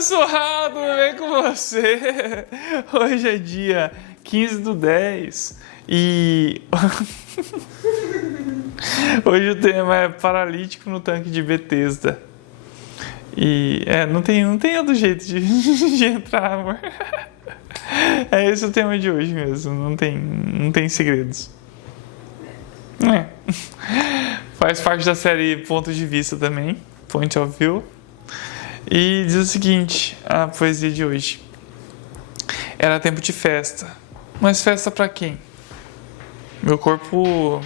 abençoado, vem com você. Hoje é dia 15/10 e hoje o tema é paralítico no tanque de Betesda. E não tem outro jeito de entrar, amor. É esse o tema de hoje mesmo, não tem segredos. Faz parte da série Ponto de Vista também, Point of View. E diz o seguinte, a poesia de hoje. Era tempo de festa. Mas festa para quem? Meu corpo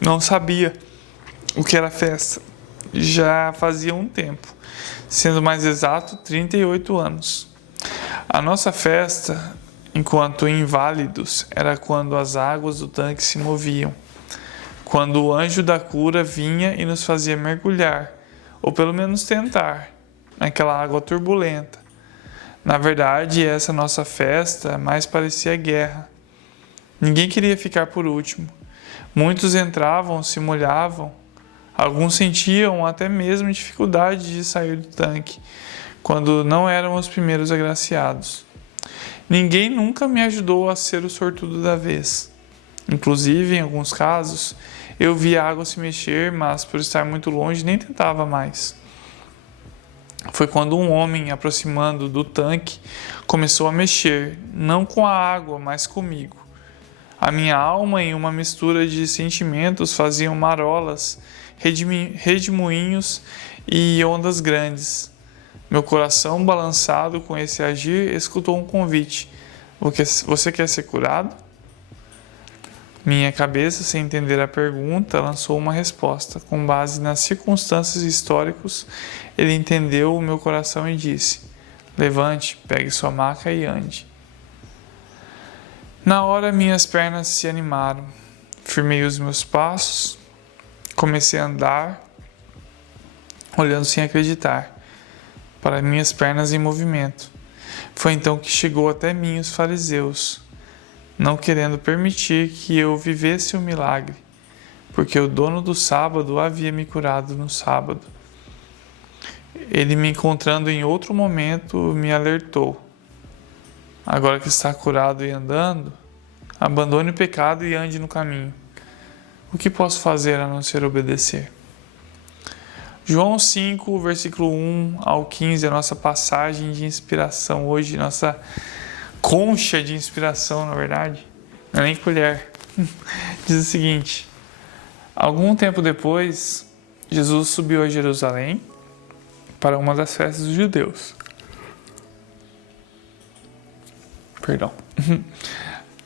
não sabia o que era festa. Já fazia um tempo, sendo mais exato, 38 anos. A nossa festa, enquanto inválidos, era quando as águas do tanque se moviam. Quando o anjo da cura vinha e nos fazia mergulhar, ou pelo menos tentar, naquela água turbulenta. Na verdade, essa nossa festa mais parecia guerra. Ninguém queria ficar por último. Muitos entravam, se molhavam. Alguns sentiam até mesmo dificuldade de sair do tanque, quando não eram os primeiros agraciados. Ninguém nunca me ajudou a ser o sortudo da vez. Inclusive, em alguns casos, eu via a água se mexer, mas por estar muito longe nem tentava mais. Foi quando um homem, aproximando do tanque, começou a mexer, não com a água, mas comigo. A minha alma, em uma mistura de sentimentos, faziam marolas, redemoinhos e ondas grandes. Meu coração, balançado com esse agir, escutou um convite. Você quer ser curado? Minha cabeça, sem entender a pergunta, lançou uma resposta. Com base nas circunstâncias históricas, ele entendeu o meu coração e disse: levante, pegue sua maca e ande. Na hora, minhas pernas se animaram. Firmei os meus passos, comecei a andar, olhando sem acreditar, para minhas pernas em movimento. Foi então que chegou até mim os fariseus, não querendo permitir que eu vivesse o milagre, porque o dono do sábado havia me curado no sábado. Ele, me encontrando em outro momento, me alertou. Agora que está curado e andando, abandone o pecado e ande no caminho. O que posso fazer a não ser obedecer? João 5, versículo 1 ao 15, a nossa passagem de inspiração hoje, nossa concha de inspiração, na verdade, não é nem colher. Diz o seguinte: algum tempo depois, Jesus subiu a Jerusalém para uma das festas dos judeus.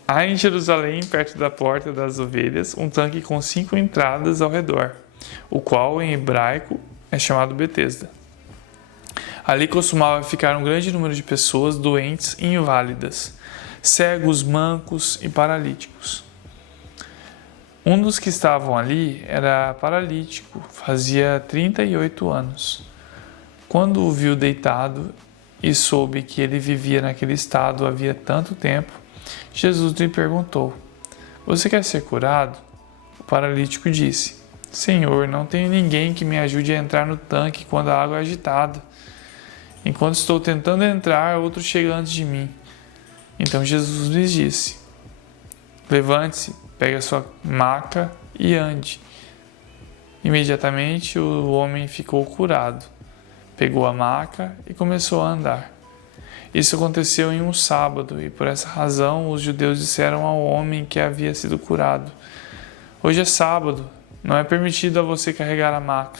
Há em Jerusalém, perto da Porta das Ovelhas, um tanque com 5 entradas ao redor, o qual em hebraico é chamado Betesda. Ali costumava ficar um grande número de pessoas doentes e inválidas, cegos, mancos e paralíticos. Um dos que estavam ali era paralítico, fazia 38 anos. Quando o viu deitado e soube que ele vivia naquele estado havia tanto tempo, Jesus lhe perguntou: você quer ser curado? O paralítico disse: Senhor, não tenho ninguém que me ajude a entrar no tanque quando a água é agitada. Enquanto estou tentando entrar, outro chega antes de mim. Então Jesus lhes disse: levante-se, pegue a sua maca e ande. Imediatamente o homem ficou curado, pegou a maca e começou a andar. Isso aconteceu em um sábado e por essa razão os judeus disseram ao homem que havia sido curado: hoje é sábado, não é permitido a você carregar a maca.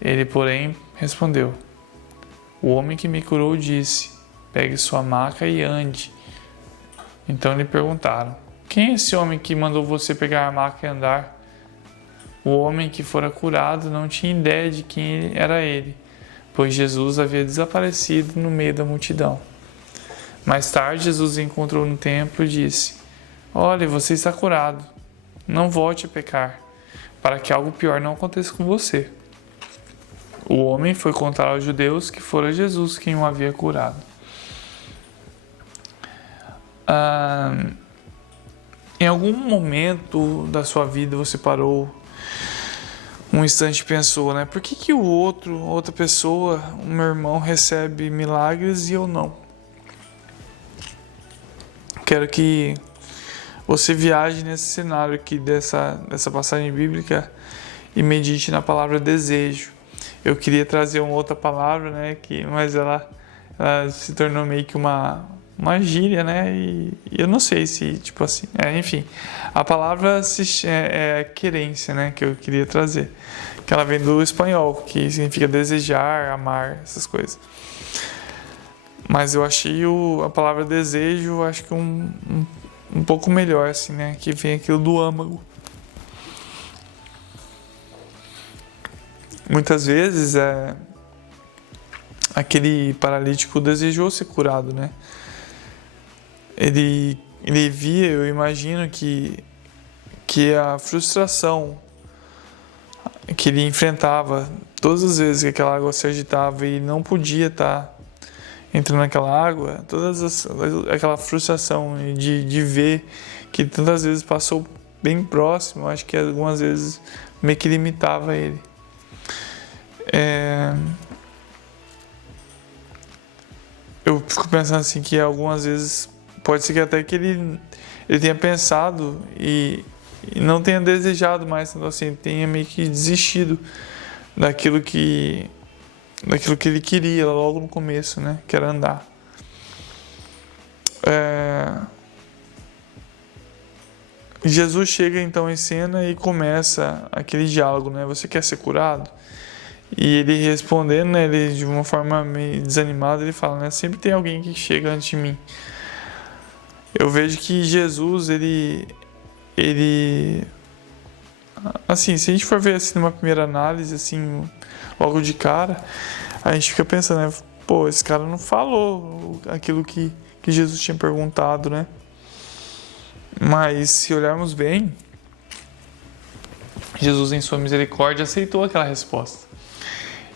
Ele, porém, respondeu: o homem que me curou disse: pegue sua maca e ande. Então lhe perguntaram: quem é esse homem que mandou você pegar a maca e andar? O homem que fora curado não tinha ideia de quem era ele, pois Jesus havia desaparecido no meio da multidão. Mais tarde, Jesus o encontrou no templo e disse: olhe, você está curado. Não volte a pecar, para que algo pior não aconteça com você. O homem foi contar aos judeus que fora Jesus quem o havia curado. Em algum momento da sua vida você parou um instante pensou, né? Por que outra pessoa, o meu irmão, recebe milagres e eu não? Quero que você viaje nesse cenário aqui dessa passagem bíblica e medite na palavra desejo. Eu queria trazer uma outra palavra, né? Mas ela se tornou meio que uma gíria, né? E eu não sei se, tipo assim... enfim, a palavra é querência, né? Que eu queria trazer. Que ela vem do espanhol, que significa desejar, amar, essas coisas. Mas eu achei a palavra desejo, acho que um pouco melhor, assim, né? Que vem aquilo do âmago. Muitas vezes, aquele paralítico desejou ser curado, né? Ele via, eu imagino, que a frustração que ele enfrentava todas as vezes que aquela água se agitava e não podia estar entrando naquela água, aquela frustração de ver que tantas vezes passou bem próximo, acho que algumas vezes meio que limitava ele. Eu fico pensando assim que algumas vezes pode ser que até que ele tenha pensado e não tenha desejado mais, então assim, tenha meio que desistido daquilo que ele queria logo no começo, né? Que era andar. Jesus chega então em cena e começa aquele diálogo, né? Você quer ser curado? E ele respondendo, né? Ele de uma forma meio desanimada, ele fala, né? Sempre tem alguém que chega antes de mim. Eu vejo que Jesus, ele assim, se a gente for ver assim numa primeira análise, assim, logo de cara, a gente fica pensando, né? Pô, esse cara não falou aquilo que Jesus tinha perguntado, né? Mas se olharmos bem, Jesus, em sua misericórdia, aceitou aquela resposta.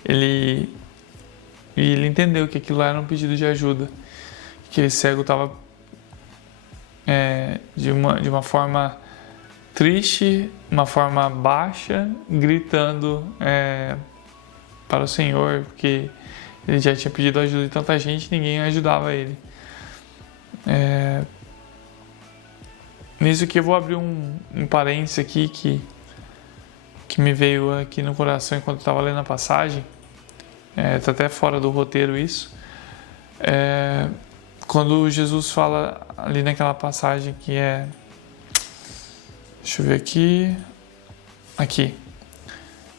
Ele entendeu que aquilo era um pedido de ajuda, que aquele cego estava de uma forma triste, uma forma baixa, gritando para o Senhor, porque ele já tinha pedido ajuda de tanta gente, ninguém ajudava ele. Nisso que eu vou abrir um parênteses aqui que me veio aqui no coração enquanto eu estava lendo a passagem. Está até fora do roteiro isso. Quando Jesus fala ali naquela passagem que deixa eu ver aqui. Aqui.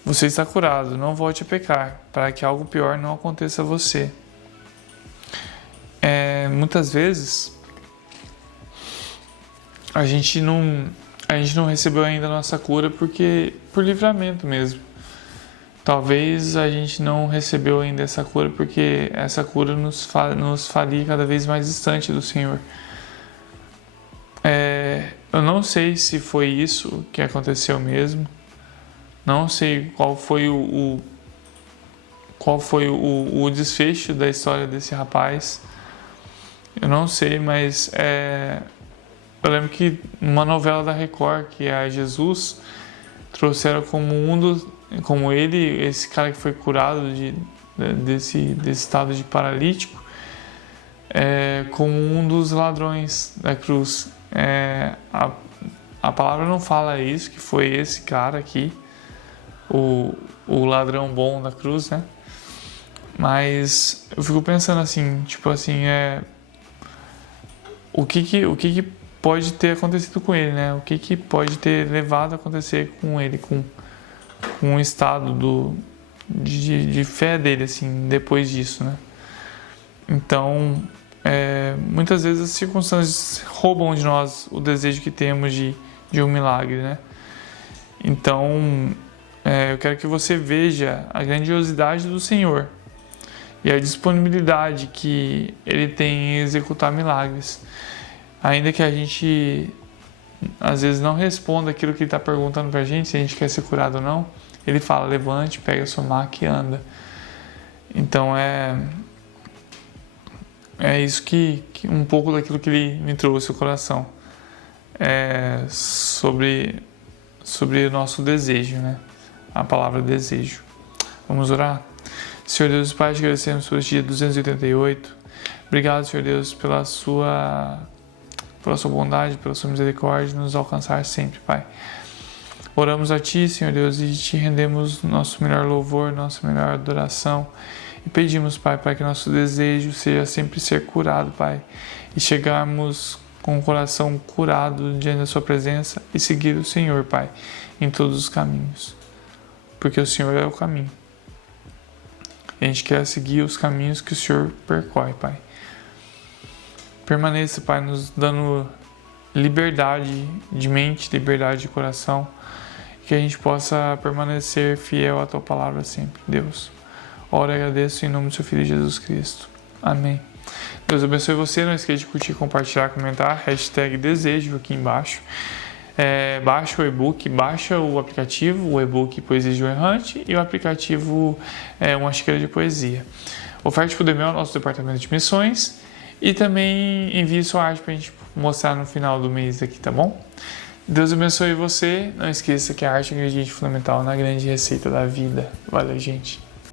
Você está curado, não volte a pecar, para que algo pior não aconteça a você. Muitas vezes a gente não recebeu ainda a nossa cura por livramento mesmo. Talvez a gente não recebeu ainda essa cura porque essa cura nos faria cada vez mais distante do Senhor. Eu não sei se foi isso que aconteceu mesmo. Não sei qual foi o desfecho da história desse rapaz. Eu não sei, mas eu lembro que numa novela da Record, que é a Jesus, trouxeram como ele, esse cara que foi curado desse estado de paralítico, como um dos ladrões da cruz. A palavra não fala isso, que foi esse cara aqui, o ladrão bom da cruz, né? Mas eu fico pensando assim, tipo assim, o que pode ter acontecido com ele, né? O que pode ter levado a acontecer com ele, com o estado de fé dele, assim, depois disso, né? Então, muitas vezes as circunstâncias roubam de nós o desejo que temos de um milagre, né? Então, eu quero que você veja a grandiosidade do Senhor e a disponibilidade que Ele tem em executar milagres. Ainda que a gente, às vezes, não responda aquilo que Ele está perguntando para a gente, se a gente quer ser curado ou não, Ele fala, levante, pega a sua maca e anda. Então, isso que um pouco daquilo que Ele me trouxe ao coração. Sobre o nosso desejo, né? a palavra desejo. Vamos orar? Senhor Deus e Pai, te agradecemos pelo dia 288. Obrigado, Senhor Deus, pela sua bondade, pela sua misericórdia, de nos alcançar sempre, Pai. Oramos a Ti, Senhor Deus, e te rendemos nosso melhor louvor, nossa melhor adoração. E pedimos, Pai, para que nosso desejo seja sempre ser curado, Pai, e chegarmos com o coração curado diante da Sua presença e seguir o Senhor, Pai, em todos os caminhos. Porque o Senhor é o caminho. E a gente quer seguir os caminhos que o Senhor percorre, Pai. Permaneça, Pai, nos dando liberdade de mente, liberdade de coração, que a gente possa permanecer fiel à Tua palavra sempre, Deus. Oro e agradeço em nome do Seu Filho Jesus Cristo. Amém. Deus abençoe você, não esqueça de curtir, compartilhar, comentar, hashtag desejo aqui embaixo. Baixa o e-book, baixa o aplicativo, o e-book Poesia de um Errante e o aplicativo Uma Xícara de Poesia. Oferte para o DEMEL, nosso departamento de missões, e também envie sua arte para a gente mostrar no final do mês aqui, tá bom? Deus abençoe você, não esqueça que a arte é um ingrediente fundamental na grande receita da vida. Valeu, gente!